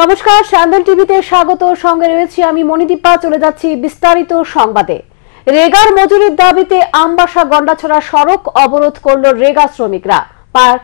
নমস্কার, স্যান্ডেল টিভিতে স্বাগত। সঙ্গে রয়েছি আমি মণিদীপা। চলে যাচ্ছি বিস্তারিত সংবাদে। রেগার মজুরির দাবিতে আমবাসা গন্ডাছড়া সড়ক অবরোধ করল রেগা শ্রমিকরা। প্রায়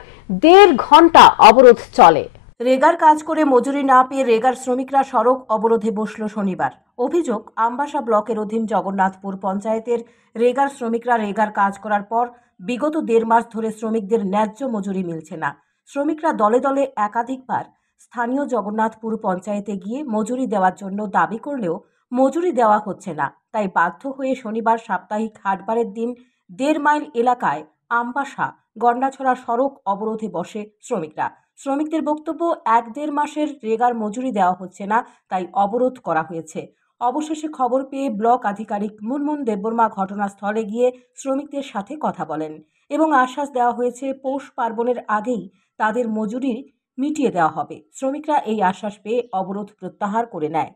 1.5 ঘন্টা অবরোধ চলে। রেগার কাজ করে মজুরি না পেয়ে রেগার শ্রমিকরা সড়ক অবরোধে বসল শনিবার। অভিযোগ, আমবাসা ব্লকের অধীন জগন্নাথপুর পঞ্চায়েতের রেগার শ্রমিকরা রেগার কাজ করার পর বিগত 1.5 মাস ধরে শ্রমিকদের ন্যায্য মজুরি মিলছে না। শ্রমিকরা দলে দলে একাধিকবার স্থানীয় জগন্নাথপুর পঞ্চায়েতে গিয়ে মজুরি দেওয়ার জন্য দাবি করলেও মজুরি দেওয়া হচ্ছে না। তাই বাধ্য হয়ে শনিবার সাপ্তাহিক হাটবারের দিন 1.5 মাইল এলাকায় আমবাসা গন্ডাছড়া সড়ক অবরোধে বসে শ্রমিকরা। শ্রমিকদের বক্তব্য, 1.5 মাসের রেগার মজুরি দেওয়া হচ্ছে না, তাই অবরোধ করা হয়েছে। অবশেষে খবর পেয়ে ব্লক আধিকারিক মুনমুন দেববর্মা ঘটনাস্থলে গিয়ে শ্রমিকদের সাথে কথা বলেন এবং আশ্বাস দেওয়া হয়েছে পৌষ পার্বণের আগেই তাদের মজুরি মিটিয়ে দেওয়া হবে। শ্রমিকরা এই আশ্বাস পেয়ে অবরোধ প্রত্যাহার করে নেয়।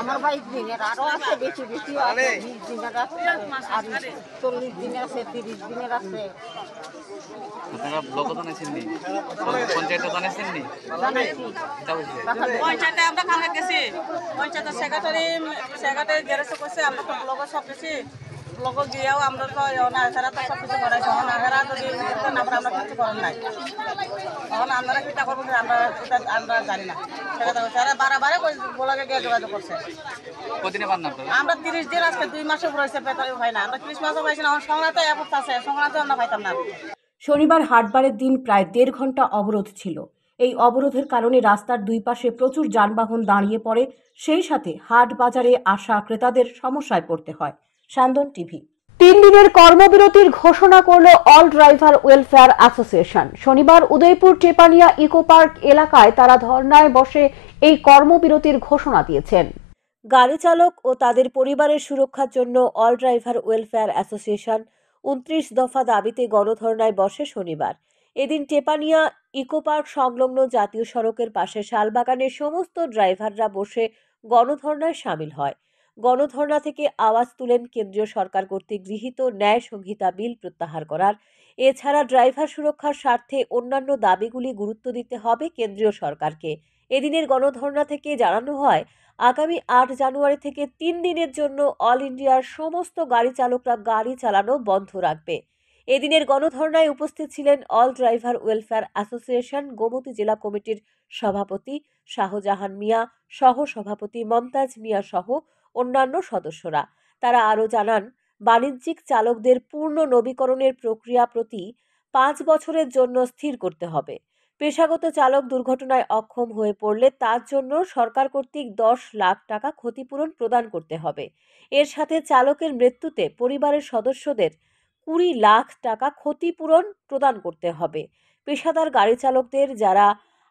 আমার 22 দিনের আরো আছে, বেশি 20 দিনের আছে, আর 40 দিনের আছে, 30 দিনের আছে। আপনারা ব্লক জানাইছেন নি? পঞ্চায়েত জানাইছেন নি? পঞ্চায়েতে আমরা কালকে গেছি, পঞ্চায়েতের সেক্রেটারি গেরেছে কইছে আমরা তো ব্লক সব গেছি, ব্লক গিয়েও আমরা তো না সারা তো সব কিছু করাইছে। আমরা যদি আমরা কিছু করার নাই, তখন আমরা কিটা করবো আমরা জানি না। সেক্রেটারি বারে ব্লকে গিয়ে যোগাযোগ করছে। কদিনে পান না আমরা 30 দিন, আজকে 2 মাসে রয়েছে, বেতন হয় না। আমরা 30 মাসও পাইছি না। এখন সংক্রান্ত অবস্থা আছে, সংক্রান্ত আমরা পাইতাম না। শনিবার হাটবারের দিন প্রায় 1.5 ঘন্টা অবরোধ ছিল। এই অবরোধের কারণে রাস্তার দুই পাশে প্রচুর যানবাহন দাঁড়িয়ে পড়ে, সেই সাথে হাট বাজারে আসা ক্রেতাদের সমস্যায় পড়তে হয়। Sandal TV. 3 দিনের কর্মবিরতির ঘোষণা করল অল ড্রাইভার ওয়েলফেয়ার অ্যাসোসিয়েশন। শনিবার উদয়পুর টেপানিয়া ইকো পার্ক এলাকায় তারা ধর্নায় বসে এই কর্মবিরতির ঘোষণা দিয়েছেন। গাড়ি চালক ও তাদের পরিবারের সুরক্ষার জন্য অল ড্রাইভার ওয়েলফেয়ার অ্যাসোসিয়েশন 29 দফা দাবিতে গণধর্নায় বসে শনিবার। এদিন টেপানিয়া ইকো পার্ক সংলগ্ন জাতীয় সড়কের পাশে শালবাগানের সমস্ত ড্রাইভাররা বসে গণধর্নায় সামিল হয়। গণধর্না থেকে আওয়াজ তুলেন কেন্দ্রীয় সরকার কর্তৃক গৃহীত ন্যায় সংহিতা বিল প্রত্যাহার করার। এছাড়া ড্রাইভার সুরক্ষার স্বার্থে অন্যান্য দাবিগুলি গুরুত্ব দিতে হবে কেন্দ্রীয় সরকারকে। এদিনের গণধর্না থেকে জানানো হয়, আগামী 8 জানুয়ারি থেকে 3 দিনের জন্য অল ইন্ডিয়ার সমস্ত গাড়ি চালকরা গাড়ি চালানো বন্ধ রাখবে। এদিনের গণধর্নায় উপস্থিত ছিলেন All Driver Welfare Association Gomati জেলা কমিটির সভাপতি শাহজাহান মিয়া, সহ সভাপতি মমতাজ মিয়া সহ অন্যান্য সদস্যরা। তারা আরও জানান, বাণিজ্যিক চালকদের পূর্ণ নবীকরণের প্রক্রিয়া প্রতি 5 বছরের জন্য স্থির করতে হবে। পেশাগত চালক দুর্ঘটনায় অক্ষম হয়ে পড়লে তার জন্য সরকার কর্তৃক 10 লাখ টাকা ক্ষতিপূরণ প্রদান করতে হবে। এর সাথে চালকের মৃত্যুতে পরিবারের সদস্যদের 20 লাখ টাকা ক্ষতিপূরণ প্রদান করতে হবে। পেশাদার গাড়ি চালকদের যারা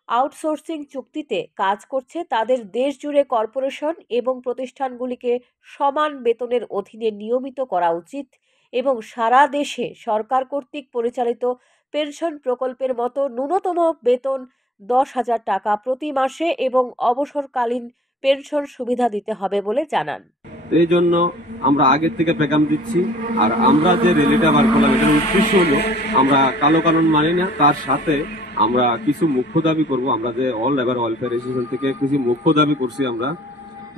আউটসোর্সিং চুক্তিতে কাজ করছে তাদের দেশ জুড়ে কর্পোরেশন এবং প্রতিষ্ঠানগুলিকে সমান বেতনের অধীনে নিয়মিত করা উচিত এবং সারা দেশে সরকার কর্তৃক পরিচালিত পেনশন প্রকল্পের মতো ন্যূনতম বেতন 10,000 টাকা প্রতি মাসে এবং অবসরকালীন পেনশন সুবিধা দিতে হবে বলে জানান। এই জন্য আমরা আগের থেকে পেগাম দিচ্ছি। আর আমরা যে রেলিটা বার করলাম, এটার উদ্দেশ্য হলো আমরা কালো কানুন মানি না, তার সাথে আমরা কিছু মুখ্য দাবি করব। আমরা যে অল লেবার ওয়েলফেয়ার অ্যাসোসিয়েশন থেকে কিছু মুখ্য দাবি করছি। আমরা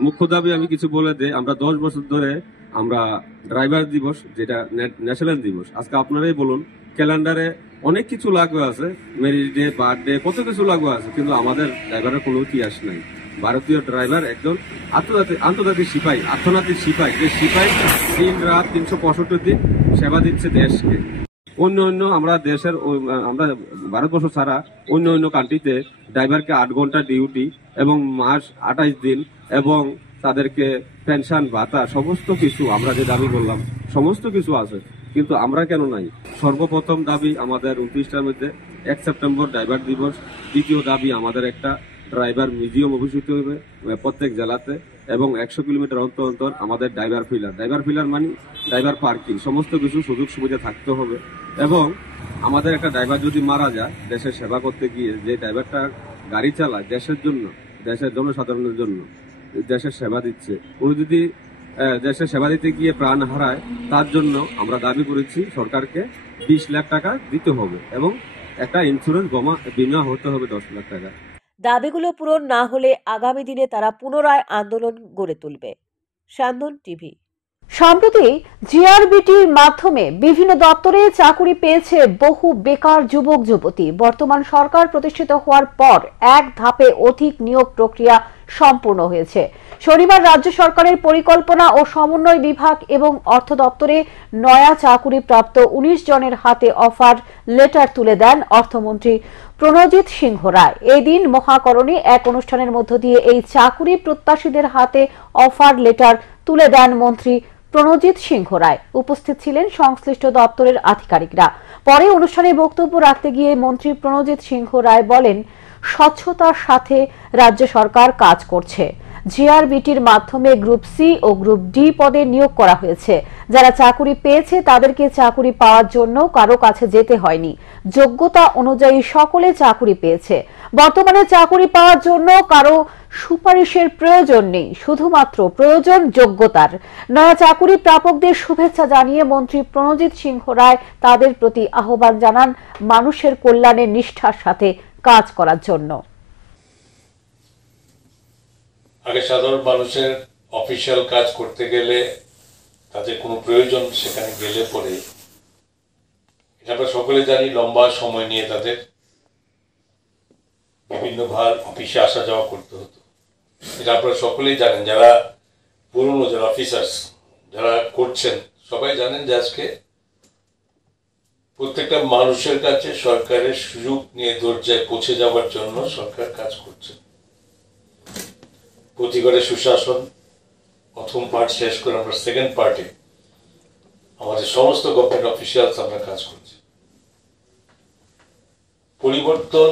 মুখ্য দাবি আমি কিছু বলে দেই। আমরা 10 বছর ধরে আমরা ড্রাইভার দিবস, যেটা ন্যাশনাল দিবস, আজকে আপনারাই বলুন, ক্যালেন্ডারে অনেক কিছু লাগু আছে, ম্যারেজ ডে, বার্থডে, কত কিছু লাগু আছে, কিন্তু আমাদের ড্রাইভারের কোনো ইতিহাস নাই। ভারতীয় ড্রাইভার একজন আন্তর্জাতিক সিপাহী, আর্থনৈতিক সিপাহী, যে সিপাহী দিন রাত 365 দিন সেবা দিচ্ছে দেশকে। অন্য আমরা দেশের আমরা ভারতবর্ষ ছাড়া অন্য কান্ট্রিতে ড্রাইভারকে 8 ঘন্টা ডিউটি এবং মাস 28 দিন এবং তাদেরকে পেনশন ভাতা সমস্ত কিছু আমরা যে দাবি করলাম সমস্ত কিছু আছে, কিন্তু আমরা কেন নাই? সর্বপ্রথম দাবি আমাদের 29টার মধ্যে 1 সেপ্টেম্বর ড্রাইভার দিবস। দ্বিতীয় দাবি আমাদের একটা ড্রাইভার মিউজিয়াম অবস্থিত হবে প্রত্যেক জেলাতে এবং 100 কিলোমিটার অন্তর অন্তর আমাদের ড্রাইভার ফিলার মানে ড্রাইভার পার্কিং, সমস্ত কিছু সুযোগ সুবিধা থাকতে হবে। এবং আমাদের একটা ড্রাইভার যদি মারা যায় দেশের সেবা করতে গিয়ে, যে ড্রাইভারটা গাড়ি চালায় দেশের জন্য, দেশের জনসাধারণের জন্য দেশের সেবা দিচ্ছে, উনি যদি দেশের সেবা দিতে গিয়ে প্রাণ হারায়, তার জন্য আমরা দাবি করেছি সরকারকে 20 লাখ টাকা দিতে হবে এবং একটা ইন্স্যুরেন্স বিমা হতে হবে 10 লাখ টাকা। দাবিগুলো পূরণ না হলে আগামী দিনে তারা পুনরায় আন্দোলন গড়ে তুলবে। স্যান্দন টিভি। সম্প্রতি জিআরবিটির মাধ্যমে বিভিন্ন দপ্তরে চাকুরি পেয়েছে বহু বেকার যুবক যুবতী। বর্তমান সরকার প্রতিষ্ঠিত হওয়ার পর এক ধাপে অধিক নিয়োগ প্রক্রিয়া সম্পূর্ণ হয়েছে। শনিবার রাজ্য সরকারের পরিকল্পনা ও সমন্বয় বিভাগ এবং অর্থ দপ্তরে নয়া চাকুরি প্রাপ্ত 19 জনের হাতে অফার লেটার তুলে দেন অর্থমন্ত্রী প্রণজিৎ সিংহ রায়। এই দিন মহাকরণে এক অনুষ্ঠানের মধ্য দিয়ে এই চাকুরি প্রত্যাশীদের হাতে অফার লেটার তুলে দেন মন্ত্রী প্রণজিৎ সিংহ রায়। উপস্থিত ছিলেন সংশ্লিষ্ট দপ্তরের আধিকারিকরা। পরে অনুষ্ঠানে বক্তব্য রাখতে গিয়ে মন্ত্রী প্রণজিৎ সিংহ রায় বলেন, স্বচ্ছতার সাথে রাজ্য সরকার কাজ করছে। জিআরবিটির মাধ্যমে গ্রুপ সি ও গ্রুপ ডি পদে নিয়োগ করা হয়েছে। যারা চাকুরি পেয়েছে তাদেরকে চাকুরি পাওয়ার জন্য কারো কাছে যেতে হয়নি। যোগ্যতা অনুযায়ী সকলে চাকুরি পেয়েছে। বর্তমানে চাকুরি পাওয়ার জন্য কারো সুপারিশের প্রয়োজন নেই, শুধুমাত্র প্রয়োজন যোগ্যতার। নয়া চাকুরি প্রাপকদের শুভেচ্ছা জানিয়ে মন্ত্রী প্রণজিৎ সিংহ রায় তাদের প্রতি আহ্বান জানান মানুষের কল্যাণে নিষ্ঠার সাথে কাজ করার জন্য। আগে সাধারণ মানুষের অফিসিয়াল কাজ করতে গেলে তাদের কোনো প্রয়োজন সেখানে গেলে পরে এটা আমরা সকলে জানি লম্বা সময় নিয়ে তাদের বিভিন্নবার অফিসে আসা যাওয়া করতে হতো। এটা আপনারা সকলেই জানেন, যারা পুরনো যারা অফিসার্স যারা করছেন সবাই জানেন যে আজকে প্রত্যেকটা মানুষের কাছে সরকারের সুযোগ নিয়ে দরজায় পৌঁছে যাওয়ার জন্য সরকার কাজ করছে। প্রতিবারে সুশাসন প্রথম পার্ট শেষ করে আমরা সেকেন্ড পার্টে আমাদের সমস্ত গভর্নমেন্ট অফিসিয়ালস আমরা কাজ করছি। পরিবর্তন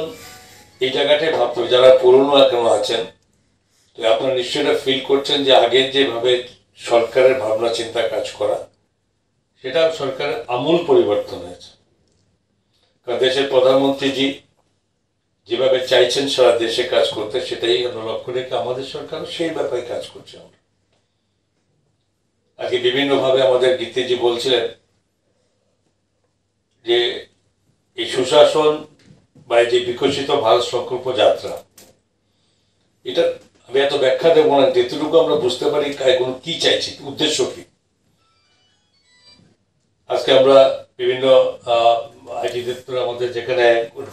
এই জায়গাটাই ভাবতে হবে। যারা পুরনো এখনো আছেন তো আপনারা নিশ্চয়ই ফিল করছেন যে আগের যেভাবে সরকারের ভাবনা চিন্তা কাজ করা সেটা সরকারের আমূল পরিবর্তন হয়েছে। কারণ দেশের প্রধানমন্ত্রীজি যেভাবে চাইছেন সারা দেশে কাজ করতে সেটাই আমরা লক্ষ্য রেখে আমাদের সরকারও সেই ব্যাপারে কাজ করছে। আমরা আজকে বিভিন্নভাবে আমাদের গীতিজি বলছিলেন যে এই সুশাসন বা যে বিকশিত ভারত সংকল্প যাত্রা, এটা আমি এত ব্যাখ্যা দেবো না, যেটুকু আমরা বুঝতে পারি এখন কি চাইছি, উদ্দেশ্য কি। আজকে আমরা বিভিন্ন আইটি দপ্তর আমাদের যেখানে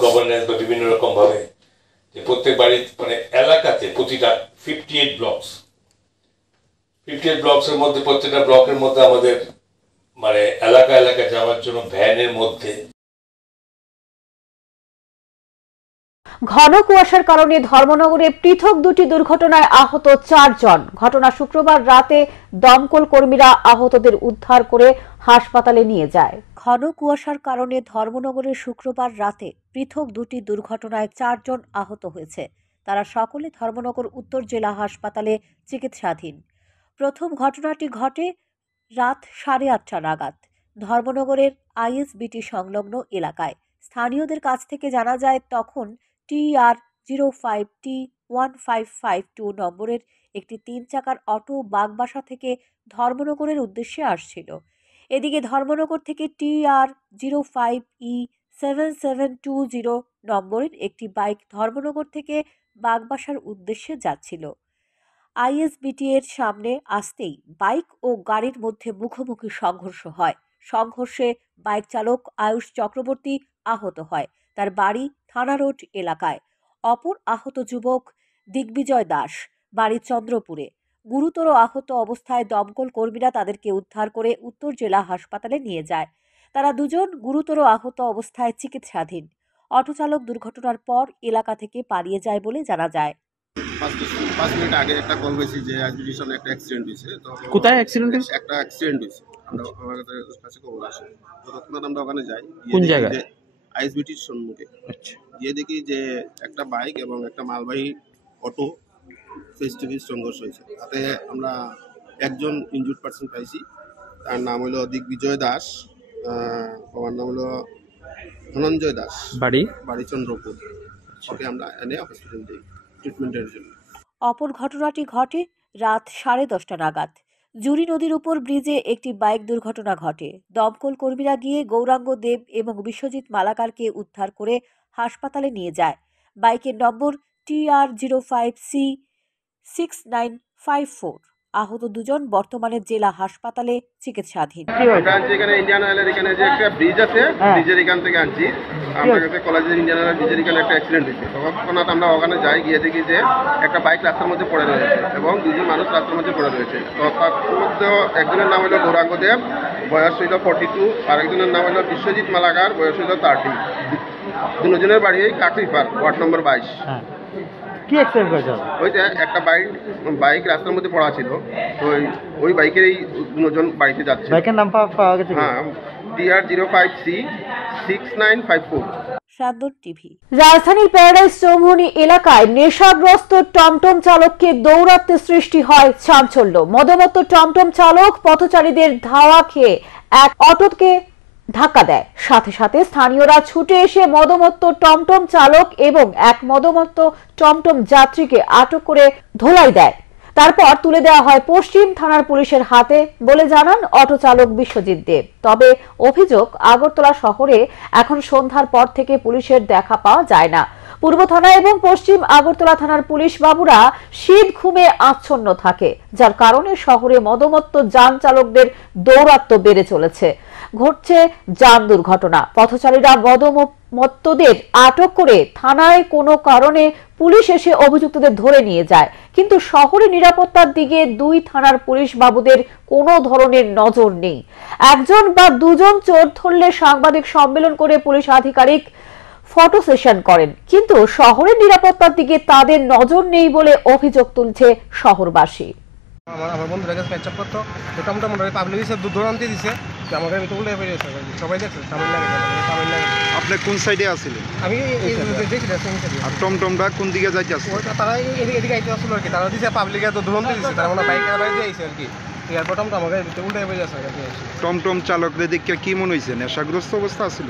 গভর্নেন্স বা বিভিন্ন রকম ভাবে যে প্রত্যেক বাড়ি মানে এলাকাতে প্রতিটা 58 ব্লকসের মধ্যে প্রত্যেকটা ব্লকের মধ্যে আমাদের মানে এলাকা যাওয়ার জন্য ভ্যানের মধ্যে। ঘন কুয়াশার কারণে ধর্মনগরে পৃথক দুটি দুর্ঘটনায় আহত 4 জন। ঘটনা শুক্রবার রাতে দমকল কর্মীরা আহতদের উদ্ধার করে হাসপাতালে নিয়ে যায়। ঘন কুয়াশার কারণে ধর্মনগরে শুক্রবার রাতে পৃথক দুটি দুর্ঘটনায় 4 জন আহত হয়েছে। তারা সকলে ধর্মনগর উত্তর জেলা হাসপাতালে চিকিৎসাধীন। প্রথম ঘটনাটি ঘটে রাত 8:30 নাগাদ ধর্মনগরের আইএসবিটি সংলগ্ন এলাকায়। স্থানীয়দের কাছ থেকে জানা যায় তখন TR05T1552 নম্বরের একটি 3 চাকার অটো বাগবাসা থেকে ধর্মনগরের উদ্দেশ্যে আসছিল। এদিকে ধর্মনগর থেকে TR05E7720 নম্বরের একটি বাইক ধর্মনগর থেকে বাগবাসার উদ্দেশ্যে যাচ্ছিল। আইএসবিটি এর সামনে আসতেই বাইক ও গাড়ির মধ্যে মুখোমুখি সংঘর্ষ হয়। সংঘর্ষে বাইক চালক আয়ুষ চক্রবর্তী আহত হয়। তার বাড়ি থানা রোড এলাকায়। অপর আহত যুবক দিগ্বিজয় দাস বাড়ি চন্দ্রপুরে। গুরুতর আহত অবস্থায় দমকল কর্মীরা তাদেরকে উদ্ধার করে উত্তর জেলা হাসপাতালে নিয়ে যায়। তারা দুজন গুরুতর আহত অবস্থায় চিকিৎসাধীন। অটো চালক দুর্ঘটনার পর এলাকা থেকে পালিয়ে যায় বলে জানা যায়। 5 মিনিট আগে একটা কল হয়েছে যে আইএসবিটির সামনে একটা অ্যাক্সিডেন্ট হয়েছে। তো কোথায় অ্যাক্সিডেন্ট হয়েছে? একটা অ্যাক্সিডেন্ট হয়েছে। আমাদের কাছে খবর আসে, তো তৎক্ষণাৎ আমরা ওখানে যাই। কোন জায়গায়? আইএসবিটির সম্মুখে। আচ্ছা, গিয়ে দেখি যে একটা বাইক এবং একটা মালবাহী অটো ফেস টু ফেস সংঘর্ষ হয়েছে। তাতে আমরা একজন ইনজুর্ড পার্সন পাইছি। তার নাম হলো দিগ্বিজয় দাস, বাবার নাম হলো ধনঞ্জয় দাস, বাড়ি চন্দ্রপুর। ওকে আমরা এনে হসপিটাল দিই ট্রিটমেন্টের জন্য। অপর ঘটনাটি ঘটে রাত 10:30 নাগাদ জুরি নদীর উপর ব্রিজে একটি বাইক দুর্ঘটনা ঘটে। দমকল কর্মীরা গিয়ে গৌরাঙ্গ দেব এবং বিশ্বজিৎ মালাকারকে উদ্ধার করে হাসপাতালে নিয়ে যায়। বাইকের নম্বর TR05C6954। আহত দুজন বর্তমানে জেলা হাসপাতালে চিকিৎসাধীন। এখানে ইন্ডিয়ান অয়েলের এখানে যে একটা ব্রিজ আছে, ব্রিজের এখান থেকে আনছি। আমার কাছে কলেজের ইন্ডিয়ান অয়েলের ব্রিজের এখানে একটা অ্যাক্সিডেন্ট হয়েছে। তৎক্ষণাৎ আমরা ওখানে যাই, গিয়ে দেখি যে একটা বাইক রাস্তার মধ্যে পড়ে রয়েছে এবং দুজন মানুষ রাস্তার মধ্যে পড়ে রয়েছে। তো তার মধ্যে একজনের নাম হলো গৌরাঙ্গ দেব, বয়স হইল 42, আর একজনের নাম হলো বিশ্বজিৎ মালাকার, বয়স হইল 30। দুজনের বাড়ি কাকরিপাড়, ওয়ার্ড নম্বর 22। কি অ্যাক্সিডেন্ট হয়েছে? ওই যে একটা বাইক রাস্তার মধ্যে পড়া ছিল, তো ওই বাইকের এই দুজন বাড়িতে যাচ্ছে। বাইকের নাম পাওয়া গেছে? হ্যাঁ, TR05C6954। রাজধানীর প্যারাডাইস চৌমুহনী এলাকায় নেশাগ্রস্ত টমটম চালককে দৌরাত্মে সৃষ্টি হয় চাঞ্চল্য। মদমত্ত টমটম চালক পথচারীদের ধাওয়া খেয়ে এক অটোকে ধাক্কা দেয়। সাথে সাথে স্থানীয়রা ছুটে এসে মদমত্ত টমটম চালক এবং এক মদমত্ত টমটম যাত্রীকে আটক করে ধোলাই দেয়। তারপর তুলে দেওয়া হয় পশ্চিম থানার পুলিশের হাতে বলে জানান অটো চালক বিশ্বজিৎ দেব। তবে অভিযোগ, আগরতলা শহরে এখন সন্ধ্যার পর থেকে পুলিশের দেখা পাওয়া যায় না। পূর্ব থানা এবং পশ্চিম আগরতলা থানার পুলিশ বাবুরা শীত ঘুমে আচ্ছন্ন থাকে, যার কারণে শহরে মদমত্ত যান চালকদের দৌরাত্ম্য বেড়ে চলেছে। ঘটছে যান দুর্ঘটনা। পথচারীরা মদমত্তদের আটক করে থানায় কোনো কারণে পুলিশ এসে অভিযুক্তদের ধরে নিয়ে যায়, কিন্তু শহরে নিরাপত্তার দিকে দুই থানার পুলিশ বাবুদের কোনো ধরনের নজর নেই। একজন বা দুজন চোর ধরলে সাংবাদিক সম্মেলন করে পুলিশ আধিকারিক ফটো সেশন করেন, কিন্তু শহরের নিরাপত্তার দিকে তাদের নজর নেই বলে অভিযোগ তুলছে শহরবাসী। আমার বন্ধুরা কাছে পেচ্ছাপ করতো, তো টমটম পাবলিক দিচ্ছে, দৌড়ান্তি দিচ্ছে, আমাকে উল্টে বেরিয়েছে, সবাই দেখছে। আপনি কোন সাইডে আসছিলেন? আমি আর টমটমটা কোন দিকে যাইতে আসছে? তারা এদিকে আইতে আসলো আর কি, তারা দিচ্ছে পাবলিকে তো দৌড়ান্তি দিচ্ছে, তারা মানে বাইকের বাইরে আইছে আর কি। এরপর টমটম আমাকে উল্টে বেরিয়েছে। টমটম চালকদের দিকে কি মনে হয়েছে? নেশাগ্রস্ত অবস্থা ছিল?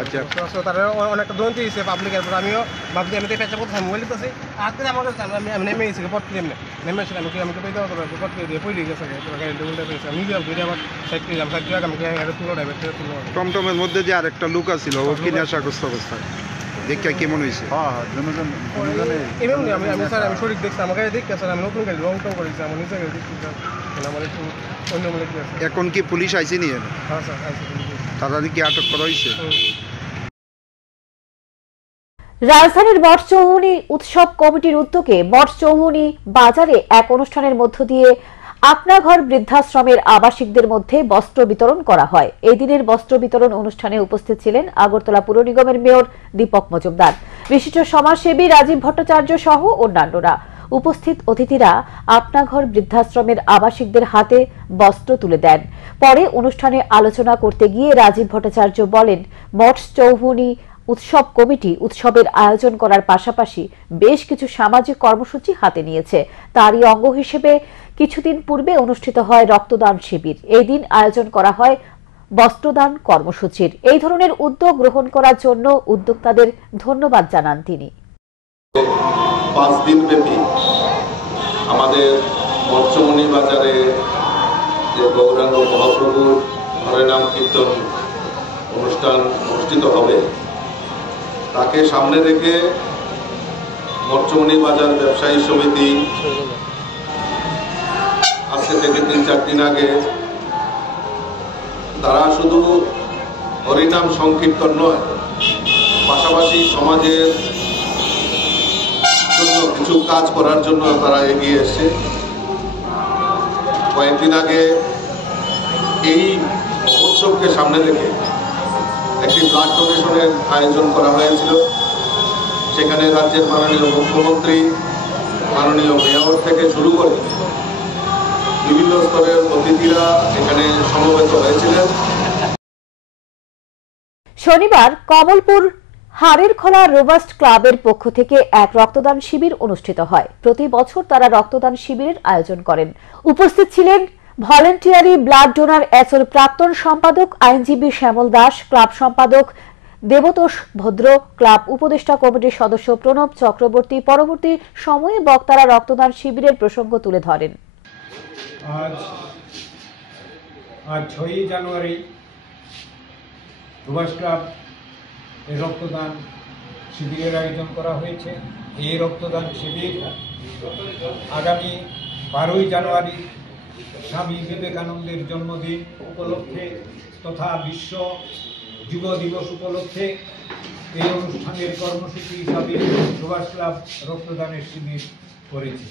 আচ্ছা, তারা অনেকটা দৌড়ান্তি দিচ্ছে পাবলিকের। আমিও ভাবছি আমি তো পেঁচা করতে মোবাইল দিতেছি, হাতে আমার কাছে আমি নেমে গেছি, পট করে নেমেছিলাম, আমি তো পেয়ে দেওয়া পট করে দিয়ে পড়ে গেছে, গাড়িটা উল্টে পেয়েছে। আমি ঘুরে আবার সাইড করে যাম, সাইড করে আমাকে তুলো ড্রাইভার থেকে তুলো। টমটমের মধ্যে যে আর একটা লোক আছিল, ও কি নেশাগ্রস্ত অবস্থায়? দেখে কি মনে হয়েছে? আমি শরীর দেখছি, আমাকে দেখতে স্যার, আমি নতুন গাড়ি রং টং করেছি, আমার নিজে গাড়ি দেখছি স্যার, আমার একটু অন্য মনে কি আছে। এখন কি পুলিশ আইসি নিয়ে? হ্যাঁ স্যার, আইসি। তাদের কি আটক করা হয়েছে? রাজধানীর মঠচৌমুহনী উৎসব কমিটির উদ্যোগে মঠচৌমুহনী বাজারে এক অনুষ্ঠানের মধ্য দিয়ে আপনা ঘর বৃদ্ধাশ্রমের আবাসিকদের মধ্যে বস্ত্র বিতরণ করা হয়। এই দিনের বস্ত্র বিতরণ অনুষ্ঠানে উপস্থিত ছিলেন আগরতলা পুর নিগমের মেয়র দীপক মজুমদার, বিশিষ্ট সমাজসেবী রাজীব ভট্টাচার্য সহ অন্যান্যরা। উপস্থিত অতিথিরা আপনা ঘর বৃদ্ধাশ্রমের আবাসিকদের হাতে বস্ত্র তুলে দেন। পরে অনুষ্ঠানে আলোচনা করতে গিয়ে রাজীব ভট্টাচার্য বলেন, মঠচৌমুহনী উৎসব কমিটি উৎসবের আয়োজন করার পাশাপাশি বেশ কিছু সামাজিক কর্মসূচি হাতে নিয়েছে। তারই অঙ্গ হিসেবে কিছুদিন পূর্বে অনুষ্ঠিত হয় রক্তদান শিবির। এই দিন আয়োজন করা হয় বস্ত্রদান কর্মসূচির। এই ধরনের উদ্যোগ গ্রহণ করার জন্য উদ্যোক্তাদের ধন্যবাদ জানান তিনি। 5 দিন ব্যাপী আমাদের মঠচৌমুহনী বাজারে যে গৌরাঙ্গ মহাপ্রভুর হরিনাম কীর্তন অনুষ্ঠান অনুষ্ঠিত হবে, তাকে সামনে রেখে মঠচৌমুহনী বাজার ব্যবসায়ী সমিতি আজকে থেকে 3-4 দিন আগে তারা শুধু হরিনাম সংকীর্তন নয়, পাশাপাশি সমাজের জন্য কিছু কাজ করার জন্য তারা এগিয়ে এসছে। কয়েকদিন আগে এই মহোৎসবকে সামনে রেখে একটি ব্লাড ডোনেশনের আয়োজন করা হয়েছিল। সেখানে রাজ্যের মাননীয় মুখ্যমন্ত্রী, মাননীয় মেয়র থেকে শুরু করে বিভিন্ন স্তরের অতিথিরা এখানে সমবেত হয়েছিলেন। শনিবার কমলপুর হাড়ের খোলা রোবাস্ট ক্লাবের পক্ষ থেকে এক রক্তদান শিবির অনুষ্ঠিত হয়। প্রতি বছর তারা রক্তদান শিবিরের আয়োজন করেন। উপস্থিত ছিলেন ভলেন্টিয়ারি ব্লাড ডোনার অ্যাসোর প্রাক্তন সম্পাদক আইনজীবী শ্যামল দাস, ক্লাব সম্পাদক দেবতোষ ভদ্র, ক্লাব উপদেষ্টা কমিটির সদস্য প্রণব চক্রবর্তী। পরবর্তী সময়ে বক্তারা রক্তদান শিবিরের প্রসঙ্গ তুলে ধরেন। আজ 6ই জানুয়ারি সুভাষ ক্লাব এই রক্তদান শিবিরের আয়োজন করা হয়েছে। এই রক্তদান শিবির আগামী 12ই জানুয়ারি স্বামী বিবেকানন্দের জন্মদিন উপলক্ষে তথা বিশ্ব যুব দিবস উপলক্ষে এই অনুষ্ঠানের কর্মসূচি হিসাবে সুভাষ ক্লাব রক্তদানের শিবির করেছে।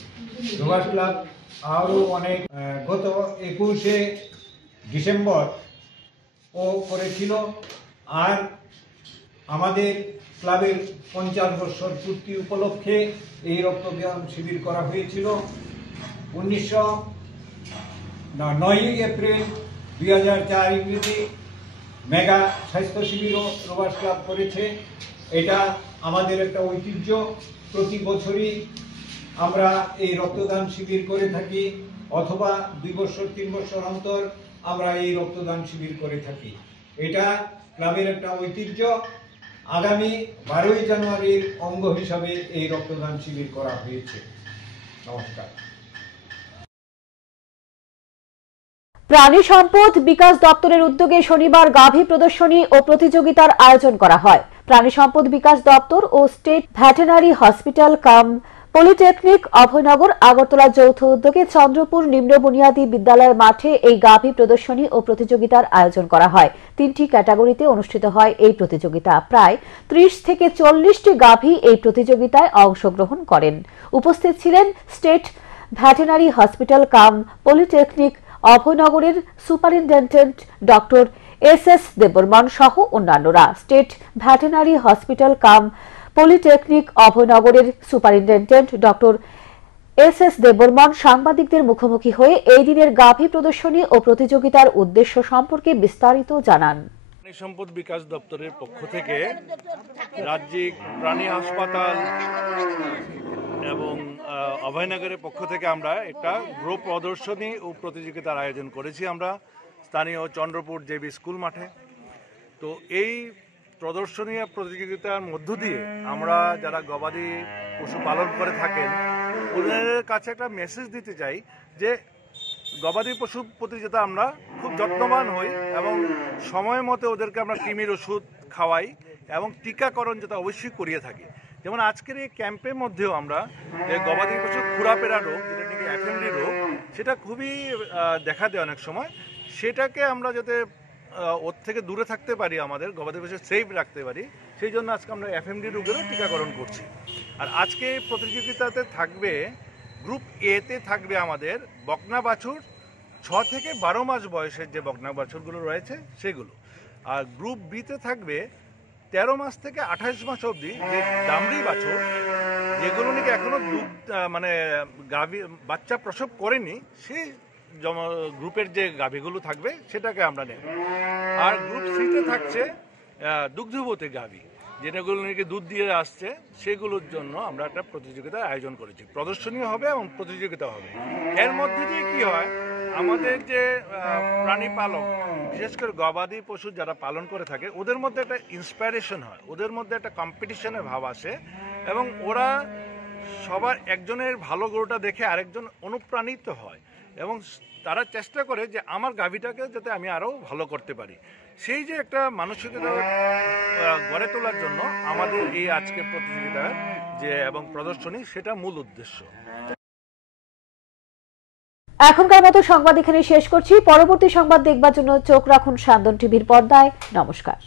সুভাষ ক্লাব আরও অনেক গত 21শে ডিসেম্বর ও করেছিল। আর আমাদের ক্লাবের 50 বছর পূর্তি উপলক্ষে এই রক্তদান শিবির করা হয়েছিল। 9ই এপ্রিল 2004 ইংরেজি মেগা স্বাস্থ্য শিবিরও সুভাষ ক্লাব করেছে। এটা আমাদের একটা ঐতিহ্য, প্রতি বছরই আমরা এই রক্তদান শিবির করে থাকি, অথবা 2 বছর 3 বছর অন্তর আমরা এই রক্তদান শিবির করে থাকি। এটা ক্লাবের একটা ঐতিহ্য। আগামী 12ই জানুয়ারির অঙ্গ হিসাবে এই রক্তদান শিবির করা হয়েছে। নমস্কার। প্রাণী সম্পদ বিকাশ দপ্তরের উদ্যোগে শনিবার গাভী প্রদর্শনী ও প্রতিযোগিতার আয়োজন করা হয়। প্রাণী সম্পদ বিকাশ দপ্তর ও state veterinary hospital cum polytechnic Abhaynagar Agartala যৌথ উদ্যোগে চন্দ্রপুর নিম্ন বুনিয়াদী বিদ্যালয় মাঠে এই গাভী প্রদর্শনী ও প্রতিযোগিতার আয়োজন করা হয়। 3টি ক্যাটাগরিতে অনুষ্ঠিত হয় এই প্রতিযোগিতা। প্রায় 30 থেকে 40টি গাভী এই প্রতিযোগিতায় অংশগ্রহণ করেন। উপস্থিত ছিলেন state veterinary hospital cum polytechnic অভয়নগরের সুপারিনটেন্ডেন্ট ডক্টর এস দেববর্মন সহ অন্যান্যরা। State veterinary hospital cum polytechnic অভয়নগরের সুপারিনটেন্ডেন্ট ডক্টর এস দেববর্মন সাংবাদিকদের মুখোমুখি হয়ে এই দিনের গাভী প্রদর্শনী ও প্রতিযোগিতার উদ্দেশ্য সম্পর্কে বিস্তারিত জানান। প্রাণী সম্পদ বিকাশ দপ্তরের পক্ষ থেকে রাজ্যিক প্রাণী হাসপাতাল এবং অভয়নগরের পক্ষ থেকে আমরা একটা গ্রুপ প্রদর্শনী ও প্রতিযোগিতার আয়োজন করেছি আমরা স্থানীয় চন্দ্রপুর জেবি স্কুল মাঠে। তো এই প্রদর্শনী প্রতিযোগিতার মধ্য দিয়ে আমরা যারা গবাদি পশু পালন করে থাকেন ওদের কাছে একটা মেসেজ দিতে চাই যে গবাদি পশু প্রতি যাতে আমরা খুব যত্নবান হই এবং সময় মতো ওদেরকে আমরা কৃমির ওষুধ খাওয়াই এবং টিকাকরণ যাতে অবশ্যই করিয়ে থাকি। যেমন আজকের এই ক্যাম্পের মধ্যেও আমরা গবাদি পশুর খুরাপেরা রোগ, যেটা নাকি এফএমডি রোগ, সেটা খুবই দেখা দেয় অনেক সময়। সেটাকে আমরা যাতে ওর থেকে দূরে থাকতে পারি, আমাদের গবাদি পশু সেফ রাখতে পারি, সেই জন্য আজকে আমরা এফএমডি রোগেরও টিকাকরণ করছি। আর আজকে এই প্রতিযোগিতাতে থাকবে গ্রুপ এতে থাকবে আমাদের বকনা বাছুর 6 থেকে 12 মাস বয়সের যে বকনা বাছুরগুলো রয়েছে সেগুলো। আর গ্রুপ বিতে থাকবে 13 মাস থেকে 28 মাস অবধি যে দামড়ি বাছুর, যেগুলো নাকি এখনো দুধ মানে গাভী বাচ্চা প্রসব করেনি, সেই গ্রুপের যে গাভীগুলো থাকবে সেটাকে আমরা নেব। আর গ্রুপ সিতে থাকছে দুগ্ধবতী গাভী, যেটাগুলো নাকি দুধ দিয়ে আসছে, সেগুলোর জন্য আমরা একটা প্রতিযোগিতার আয়োজন করেছি। প্রদর্শনীয় হবে এবং প্রতিযোগিতা হবে। এর মধ্যে দিয়ে কি হয়, আমাদের যে প্রাণী পালক, বিশেষ করে গবাদি পশু যারা পালন করে থাকে, ওদের মধ্যে একটা ইন্সপায়ারেশন হয়, ওদের মধ্যে একটা কম্পিটিশনের ভাব আসে এবং ওরা সবার একজনের ভালো গরুটা দেখে আরেকজন অনুপ্রাণিত হয় এবং তারা চেষ্টা করে যে আমার গাভীটাকে যাতে আমি আরও ভালো করতে পারি। সেই যে একটা মানসিকতা গড়ে তোলার জন্য আমাদের এই আজকের প্রতিযোগিতার যে এবং প্রদর্শনী, সেটা মূল উদ্দেশ্য। এখনকার মতো সংবাদ এখানে শেষ করছি। পরবর্তী সংবাদ দেখবার জন্য চোখ রাখুন সান্দন টিভির পর্দায়। নমস্কার।